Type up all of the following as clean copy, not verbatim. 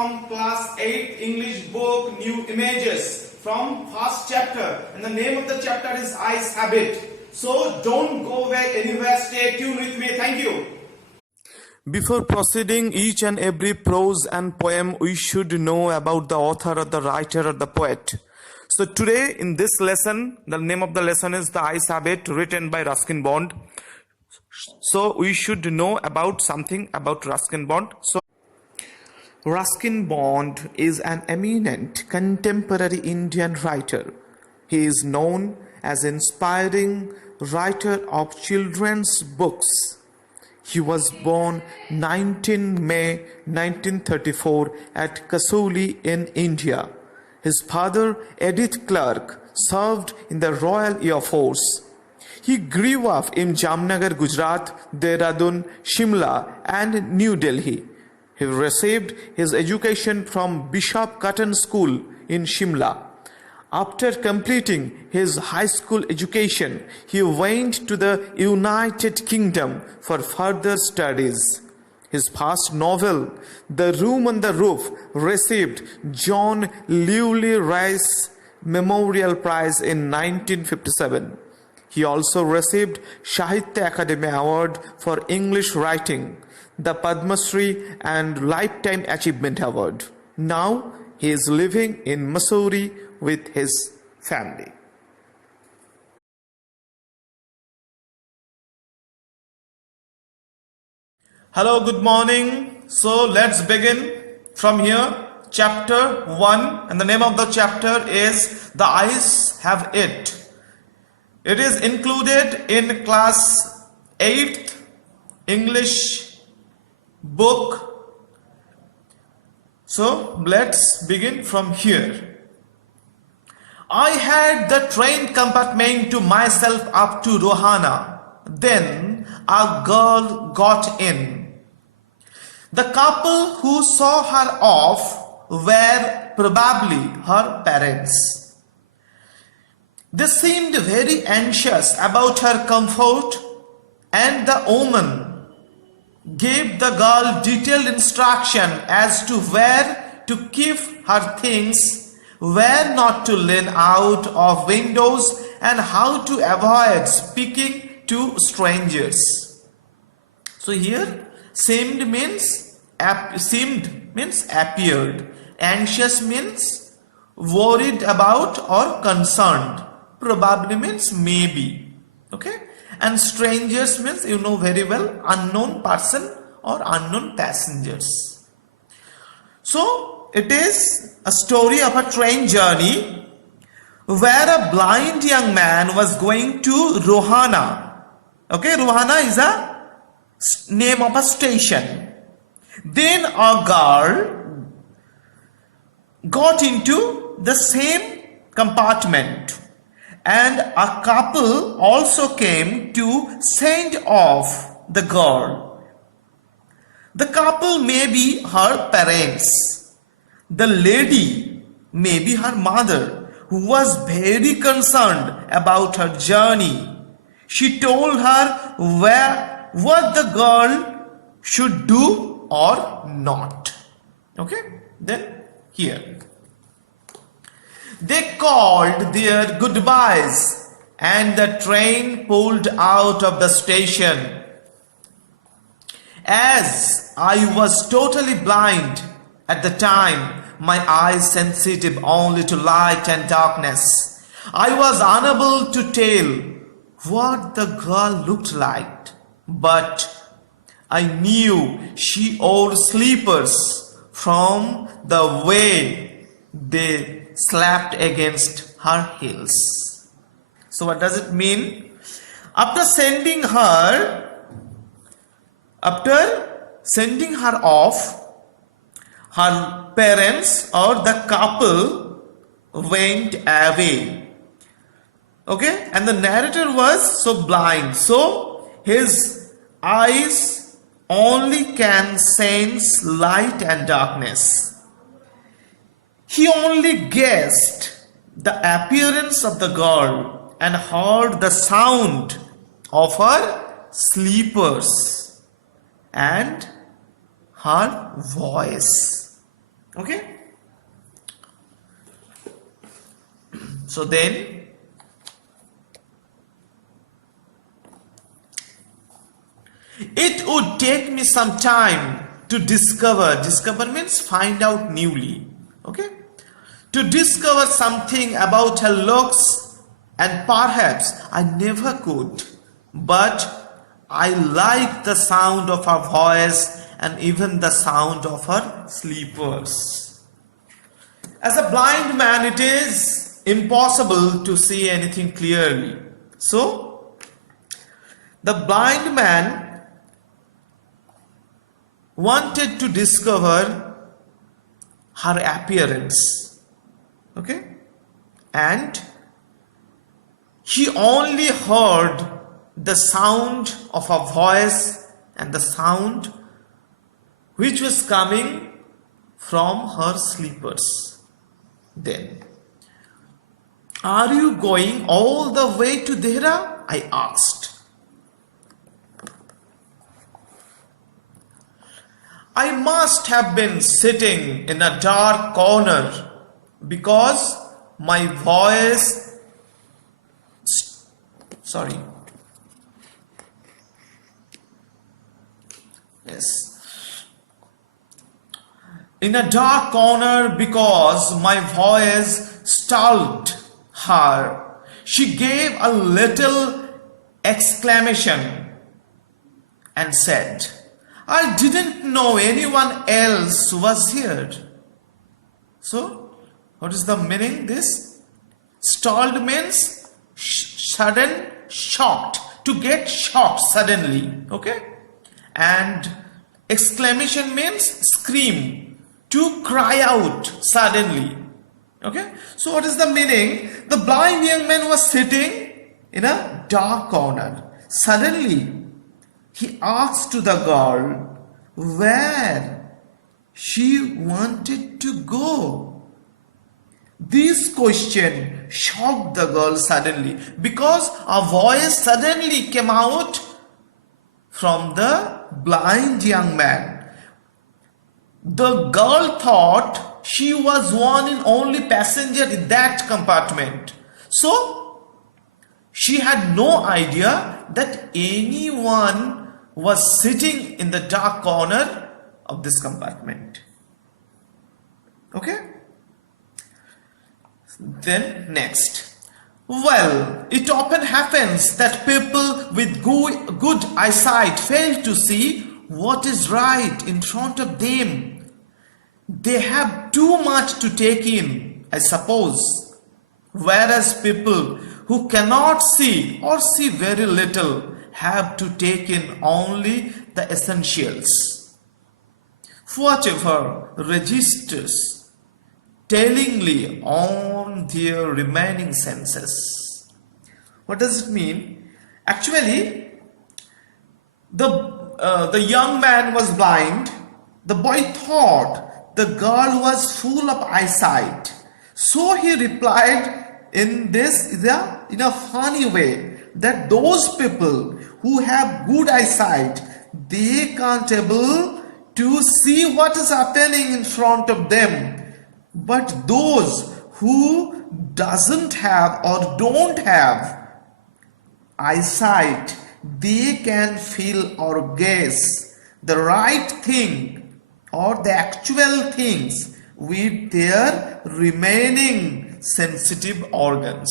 from class 8 English book New Images from first chapter, and the name of the chapter is Ice Habit. So don't go away anywhere, stay tuned with me. Thank you. Before proceeding each and every prose and poem, we should know about the author or the writer or the poet. So today in this lesson, the name of the lesson is The Ice Habit, written by Ruskin Bond. So we should know about something about Ruskin Bond. So Ruskin Bond is an eminent contemporary Indian writer. He is known as inspiring writer of children's books. He was born 19 May 1934 at Kasauli in India. His father, Edith Clark, served in the Royal Air Force. He grew up in Jamnagar, Gujarat, Dehradun, Shimla and New Delhi. He received his education from Bishop Cotton School in Shimla. After completing his high school education, he went to the United Kingdom for further studies. His first novel, The Room on the Roof, received John Llewellyn Rhys Memorial Prize in 1957. He also received Sahitya Akademi Award for English Writing, the Padma Shri and Lifetime Achievement Award. Now he is living in Missouri with his family. Hello, good morning. So let's begin from here. Chapter 1, and the name of the chapter is The Ice Have It. It is included in class 8th English book. So let's begin from here. I had the train compartment to myself up to Rohana. Then a girl got in. The couple who saw her off were probably her parents. They seemed very anxious about her comfort, and the woman gave the girl detailed instruction as to where to keep her things, where not to lean out of windows, and how to avoid speaking to strangers. So here seemed means appeared, anxious means worried about or concerned, probably means maybe, okay, and strangers means you know very well, unknown person or unknown passengers. So it is a story of a train journey where a blind young man was going to Rohana. Okay, Rohana is a name of a station. Then a girl got into the same compartment, and a couple also came to send off the girl. The couple may be her parents. The lady may be her mother, who was very concerned about her journey. She told her what the girl should do or not. Okay, then here. They called their goodbyes and the train pulled out of the station. As I was totally blind at the time, my eyes sensitive only to light and darkness, I was unable to tell what the girl looked like, but I knew she wore slippers from the way they slapped against her heels. So what does it mean? After sending her off, her parents or the couple went away. Okay, and the narrator was so blind, so his eyes only can sense light and darkness. He only guessed the appearance of the girl and heard the sound of her slippers and her voice. Okay. So then it would take me some time to discover means find out newly, okay, to discover something about her looks, and perhaps I never could, but I like the sound of her voice and even the sound of her sleepers. As a blind man, it is impossible to see anything clearly. So, the blind man wanted to discover her appearance. Okay? And he only heard the sound of her voice and the sound which was coming from her sleepers. Then, "Are you going all the way to Dehra?" I asked. I must have been sitting in a dark corner because my voice, in a dark corner because my voice stalled her. She gave a little exclamation and said, "I didn't know anyone else was here." So, what is the meaning? This stalled means sudden, shocked, to get shocked suddenly, okay? And exclamation means scream, to cry out suddenly, okay? So what is the meaning? The blind young man was sitting in a dark corner. Suddenly, he asked to the girl where she wanted to go. This question shocked the girl suddenly because a voice suddenly came out from the blind young man. The girl thought she was one and only passenger in that compartment. So, she had no idea that anyone was sitting in the dark corner of this compartment. Okay? Then next. Well, it often happens that people with good eyesight fail to see what is right in front of them. They have too much to take in, I suppose. Whereas people who cannot see or see very little have to take in only the essentials. Whatever registers tellingly on their remaining senses. What does it mean? Actually, the young man was blind. The boy thought the girl was full of eyesight. So he replied in a funny way that those people who have good eyesight, they can't able to see what is happening in front of them. But those who doesn't have or don't have eyesight, they can feel or guess the right thing or the actual things with their remaining sensitive organs.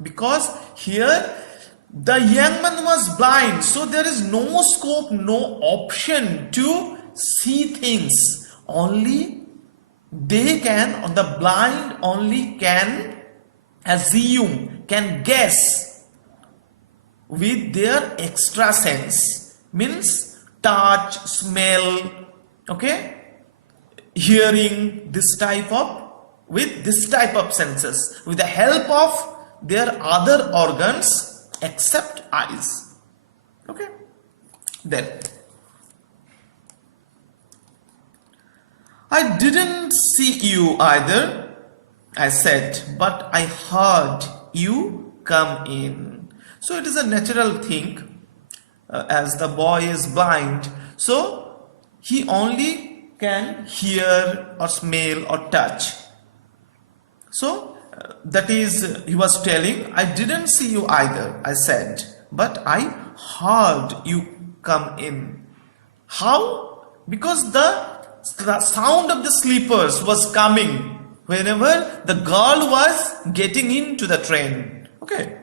Because here the young man was blind, so there is no scope, no option to see things. Only they can, or the blind only can assume, can guess with their extra sense, means touch, smell, okay, hearing, with this type of senses, with the help of their other organs except eyes. Okay, then I didn't see you either, I said, but I heard you come in. So it is a natural thing, as the boy is blind, so he only can hear or smell or touch. So that is, he was telling, I didn't see you either, I said, but I heard you come in. How? Because the sound of the sleepers was coming whenever the girl was getting into the train. Okay.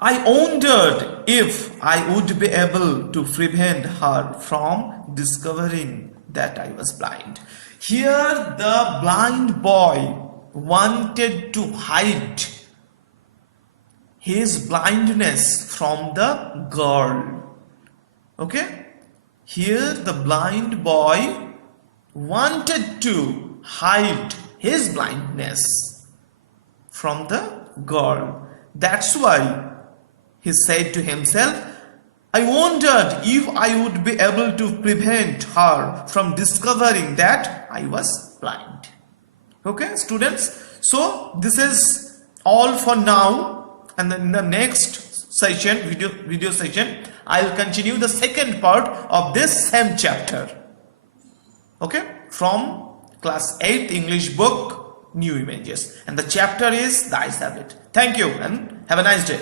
I wondered if I would be able to prevent her from discovering that I was blind. Here the blind boy wanted to hide his blindness from the girl. Okay? Here the blind boy wanted to hide his blindness from the girl. That's why he said to himself, I wondered if I would be able to prevent her from discovering that I was blind. Okay, students? So this is all for now, and then in the next session, video session, I'll continue the second part of this same chapter. Okay, from class 8 English book, New Images, and the chapter is the Eyes Habit. Thank you and have a nice day.